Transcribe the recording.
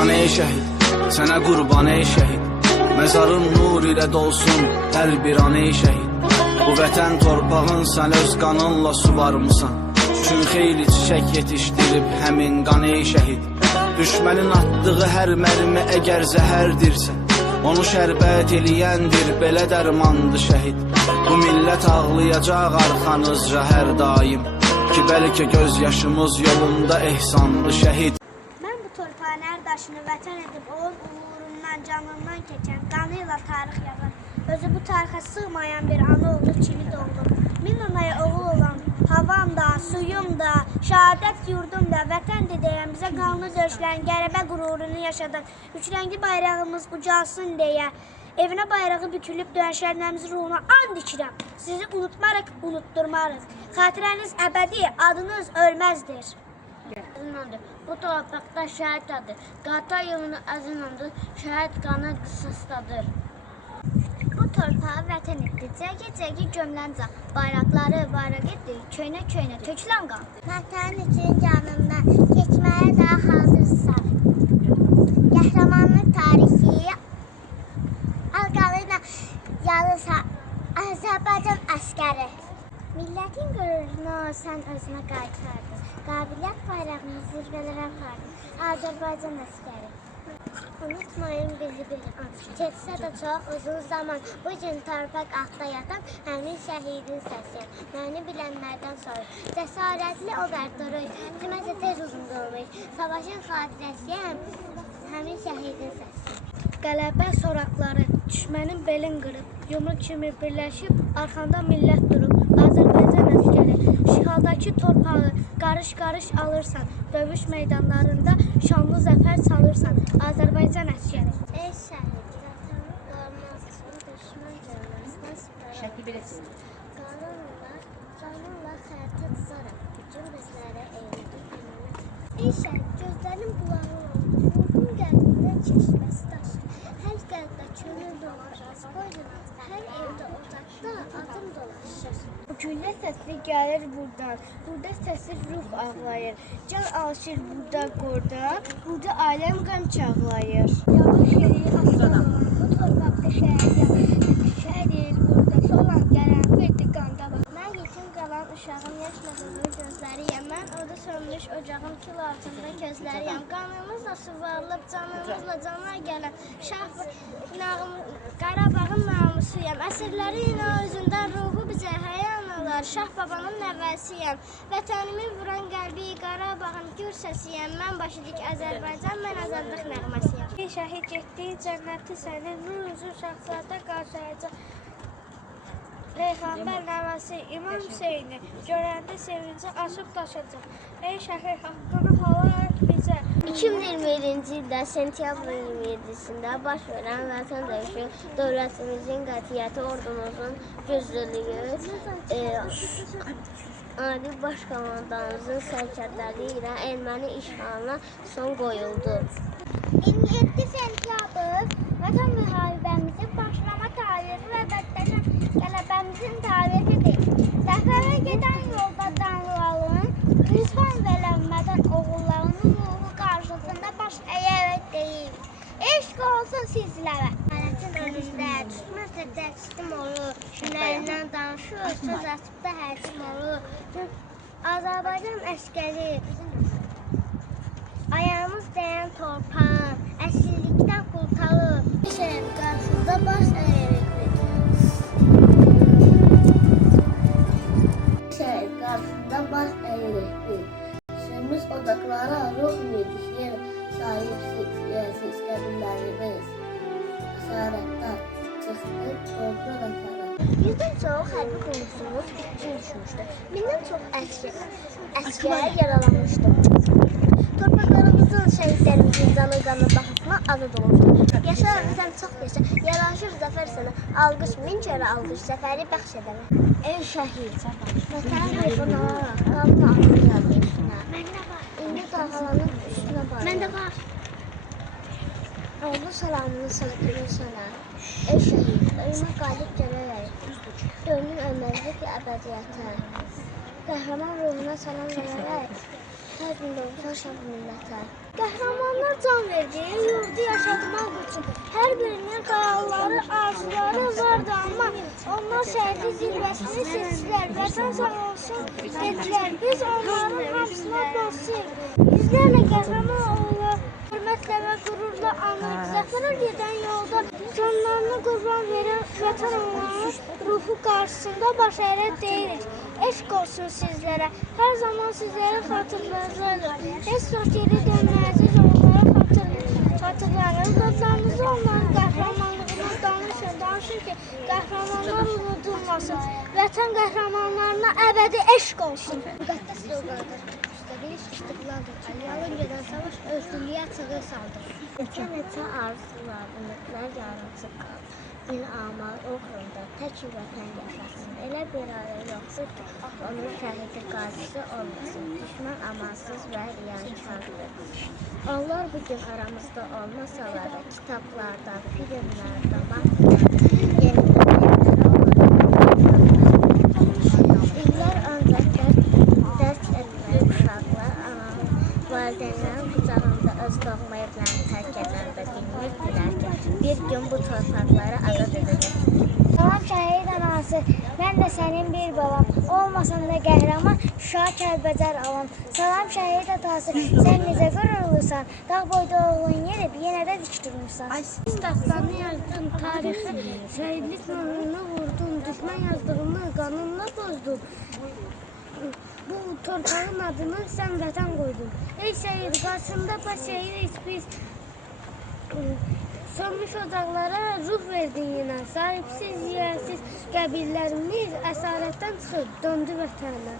can ey şəhid, sənə qurban ey şəhid. Məzarın nur ilə dolsun hər bir an ey şəhid. Bu vətən torpağın sən öz qanınla suvarmısan. Üçün xeyli çiçək yetişdirib həmin qan ey şəhid. Düşmənin atdığı hər mərmi əgər zəhərdirsə, onu şərbət eləyəndir, belə dərmandır şəhid. Bu millət ağlayacaq arxanızca hər daim, ki bəlkə göz yaşımız yolunda ehsanlı şəhid. Mən bu torpağın hər daşını vətən edib, onun uğurundan, canından keçən, qanıyla tarix yazan, özü bu tarixə sığmayan bir ana oldu, kimi doğdu. Min anaya oğul olan havam da, suyum da, şəhadət yurdum da, vətəndir deyən, bizə qanlı döyüşlərin qəribə qürurunu yaşadan, üçrəngi bayrağımız ucalsın deyə, evinə bayrağı bükülüb döyən şəhidlərimizin ruhuna and içirəm. Sizi unutmarıq, unutturmarıq. Xatirəniz əbədi, adınız ölməzdir. Bu torpaqda şəhid adı, qata yolunu əzinandır, şəhid qanı qısasdadır. Bu torpağı vətən etdi, cəgi-cəgi gömləncaq, bayraqları bayraq etdi, köynə-köynə tökülən qan. Vətən üçün canından keçməyə daha hazırsan. Qəhrəmanlıq tarixi alqalıyla yazırsan, Azərbaycan əskəri. Millətin qürurunu sən özünə qaytardın, qabiliyyət bayrağını zirvələrə apardın, Azərbaycan əskəri. Unutmayın bizi bir an, keçsə də çox uzun zaman, bugün torpaq altda yatan həmin şəhidin səsi. Məni bilənlərdən sonra, cəsarətli o bərdarıq, deməsə tez uzun qalmış, savaşın xatirəsiyəm, həmin şəhidin səsi. Qələbə soraqları, düşmənin belin qırıb, yumruq kimi birləşib, arxanda millət durub, Azərbaycan əskəri, işğaldakı torpağı qarış-qarış alırsan, dövüş meydanlarında şanlı zəfər çalırsan, Azərbaycan əskəri. Ey şəhid, vətənin qorunması üçün düşmən görməsinə süpərəm. Qanunla xəritə çizərəm, bütün bizlərə eylədim əmənə. Ey şəhid, gözlərim bulağı oldu, vurdum qəlbində çeşməsi daşı. Hər qəlbdə könül dolaşır, qoydunuz, hər evdə ocaqda adım dolaşır. Güllə səsi gəlir buradan, burada səsi ruh ağlayır. Can alışır burada qordan, burada aləm qəm çağlayır. Yavaş yeri aslanım, bu torpaqda şəhid burada solan gələn bir qanda var. Mən yetim qalan uşağım, yaşla dolu gözləriyəm. Mən orada sönmüş ocağım, kül altında közləriyəm. Qanımızla suvarılıb, canımızla cana gələn Qarabağın namusuyam. Əsrlərin özündən ruhu bizə həyan olar. Şah babanın nəvəsiyəm. Vətənimin vuran qəlbi Qarabağın gür səsiyəm. Mən başıdik Azərbaycan, mən azadlıq nəğməsiyəm. Bir şəhid getdiyi cənnəti səni nur üzü şahzadə qarşılayacaq. Peyğəmbər nəvəsi İmam Hüseyni görəndə sevincə aşıb daşacaq. Ey şəhid, haqqını halal et bizə. 2021-ci ildə sentyabrın 27-sində baş verən vətən döyüşü dövlətimizin qətiyyəti, ordumuzun güclülüyü, adi baş komandanımızın sərkərdəliyi ilə erməni işğalına son qoyuldu. 27 sentyabr vətən müharibəmizin başlama tarihi və qələbəmizin tarihidir. Zəfərə gedən yolda danlalın, rüsvan verənmədən oğullarının ruhu qarşısında baş əyərək deyil. Eşq olsun sizlərə. Mələtin önündə tutmazsa təslim olur, günlərindən danışır, söz açıb da həkim olur. Azərbaycan əskəri, ayağımız dəyən torpağın, əsirlikdən qurtarır. Şəhid qarşısında baş əyərəkdir. Şəhid qarşısında baş əyərəkdir. Sürmüş odaqlara ruh medişir, sahipsiz qəbillərimiz. Əsarətdən çıxdı, qorqu vətənə. 100-dən çox hərbi qulluqçumuz itkin düşmüşdü. 1000-dən çox əskər yaralanmışdı. Torpaqlarımızın, şəhidlərimizin canı qanı bahasına azad olmuşdur. Yaşar sən çox yaşa, yaraşır zəfər sənə, alqış min kərə alqış, zəfəri bəxş edəmə. Ey şəhid, vətən ruhuna, qanını atın yazı üstünə. Məndə var. İndi dağalanın üstünə var. Məndə var. Ordu salamını sığdırır sənə. Ey şəhid, ölümə qalib gələrək, dönün ölməzlik əbədiyyətə. Qəhrəman ruhuna salam verərək, hər gün doğsan şah millətə. Qəhrəmanlar can verir. verdiyi yurdu yaşatmaq üçün. Hər birinin xəyalları, arzuları vardı, amma onlar şəhidlik zirvəsini seçdilər. Vətən sağ olsun dedilər. Biz onların hamısına dostuyuq. Yüzlərlə qəhrəman oğullar hörmətlə və qürurla anırıq. Zəfərə gedən yolda canlarını qurban verən vətən onların ruhu qarşısında baş əyərək deyirik. Eşq olsun sizlərə, hər zaman sizləri xatırlayacağıq. Heç vaxt geri dönməyəcək, onları xatırlarız. Dostlarınızı onların qəhrəmanlığından danışın ki, qəhrəmanlar unudulmasın. Vətən qəhrəmanlarına əbədi eşq olsun. Müqəddəs yollardır. Üstəlik istiqlaldır. Aliyalın gedən savaş özgürlüyə çığır saldır. Neçə arzular, ümidlər yarımçıq qaldı. Bir amal uğrunda tək vətən yaşasın. Elə bir alə yoxdur ki, onun şəhidi qazisi olmasın. Düşmən amansız və riyakardır. Onlar bugün aramızda olmasalar da kitablarda, filmlərdə, mahnılarda, yeni İllər ancaq dərk etməyi uşaqlar, valideynlərin qucağında öz doğma evlərini tərk edəndə bilmirdilər ki, bir gün bu torpaqları azad edəcək. Salam şəhid anası, mən də sənin bir balam, olmasan da qəhrəman, Şuşa Kəlbəcər alam. Salam şəhid atası, sən necə qürurlusan, dağ boyda oğlun yerib, yenə də dik durmuşsan. Dastanı yazdın, tarixi, şəhidlik nurunu vurdun, düşmən yazdığını qanunla bozdun. Bu torpağın adını sən vətən qoydun. Ey şəhid, qarşında baş əyirik biz. Sönmüş ocaqlara ruh verdin yenə. Sahibsiz, yersiz qəbillərimiz əsarətdən çıxıb döndü vətənə.